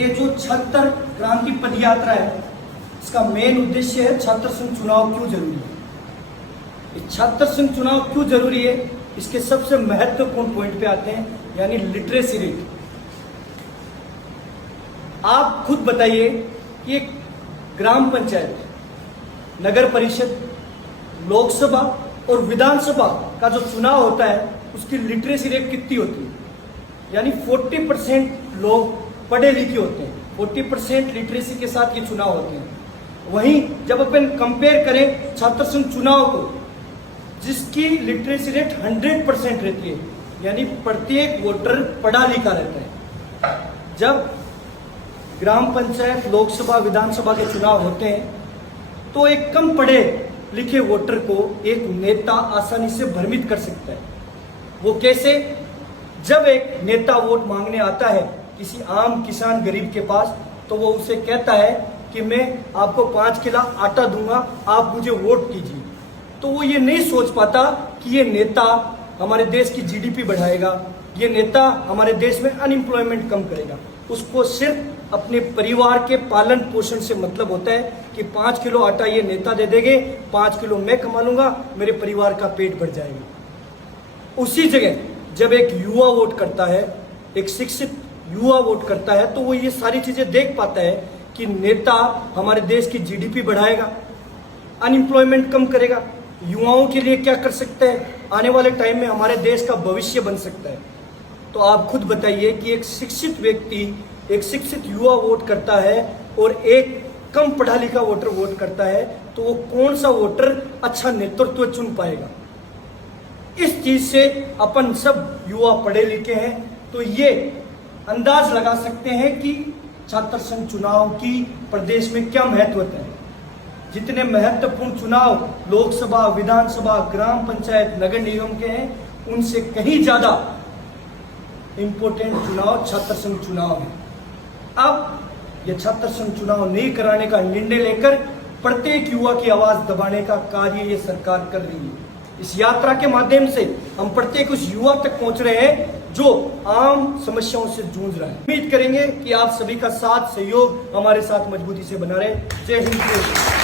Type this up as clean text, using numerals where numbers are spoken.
ये जो 76 क्रांति पद यात्रा है, इसका मेन उद्देश्य है छात्र संघ चुनाव क्यों जरूरी है। ये छात्र संघ चुनाव क्यों जरूरी है, इसके सबसे महत्वपूर्ण पॉइंट पे आते हैं, यानी लिटरेसी रेट। आप खुद बताइए कि एक ग्राम पंचायत, नगर परिषद, लोकसभा और विधानसभा का जो चुनाव होता है उसकी लिटरेसी रेट कितनी होती है, यानी 40% लोग पढ़े लिखे होते हैं, 40% लिटरेसी के साथ ये चुनाव होते हैं। वहीं जब अपन कंपेयर करें छात्र संघ चुनाव को, जिसकी लिटरेसी रेट 100% रहती है, यानी प्रत्येक वोटर पढ़ा लिखा रहता है। जब ग्राम पंचायत, लोकसभा, विधानसभा के चुनाव होते हैं तो एक कम पढ़े लिखे वोटर को एक नेता आसानी से भ्रमित कर सकता है। वो कैसे? जब एक नेता वोट मांगने आता है किसी आम किसान गरीब के पास, तो वो उसे कहता है कि मैं आपको 5 किलो आटा दूंगा, आप मुझे वोट कीजिए। तो वो ये नहीं सोच पाता कि ये नेता हमारे देश की जीडीपी बढ़ाएगा, ये नेता हमारे देश में अनएम्प्लॉयमेंट कम करेगा। उसको सिर्फ अपने परिवार के पालन पोषण से मतलब होता है कि 5 किलो आटा ये नेता दे देंगे, 5 किलो मैं कमा लूंगा, मेरे परिवार का पेट भर जाएगा। उसी जगह जब एक युवा वोट करता है, एक शिक्षित युवा वोट करता है, तो वो ये सारी चीजें देख पाता है कि नेता हमारे देश की जीडीपी बढ़ाएगा, अनएम्प्लॉयमेंट कम करेगा, युवाओं के लिए क्या कर सकता है, आने वाले टाइम में हमारे देश का भविष्य बन सकता है। तो आप खुद बताइए कि एक शिक्षित व्यक्ति, एक शिक्षित युवा वोट करता है और एक कम पढ़ा लिखा वोटर वोट करता है, तो वो कौन सा वोटर अच्छा नेतृत्व चुन पाएगा। इस चीज से अपन सब युवा पढ़े लिखे हैं तो ये अंदाज लगा सकते हैं कि छात्र संघ चुनाव की प्रदेश में क्या महत्व है। जितने महत्वपूर्ण चुनाव लोकसभा, विधानसभा, ग्राम पंचायत, नगर निगम के हैं, उनसे कहीं ज्यादा इंपोर्टेंट चुनाव छात्र संघ चुनाव है। अब यह छात्र संघ चुनाव नहीं कराने का निर्णय लेकर प्रत्येक युवा की आवाज दबाने का कार्य ये सरकार कर रही है। इस यात्रा के माध्यम से हम प्रत्येक उस युवा तक पहुंच रहे हैं जो आम समस्याओं से जूझ रहा है। उम्मीद करेंगे कि आप सभी का साथ सहयोग हमारे साथ मजबूती से बना रहे। जय हिंद।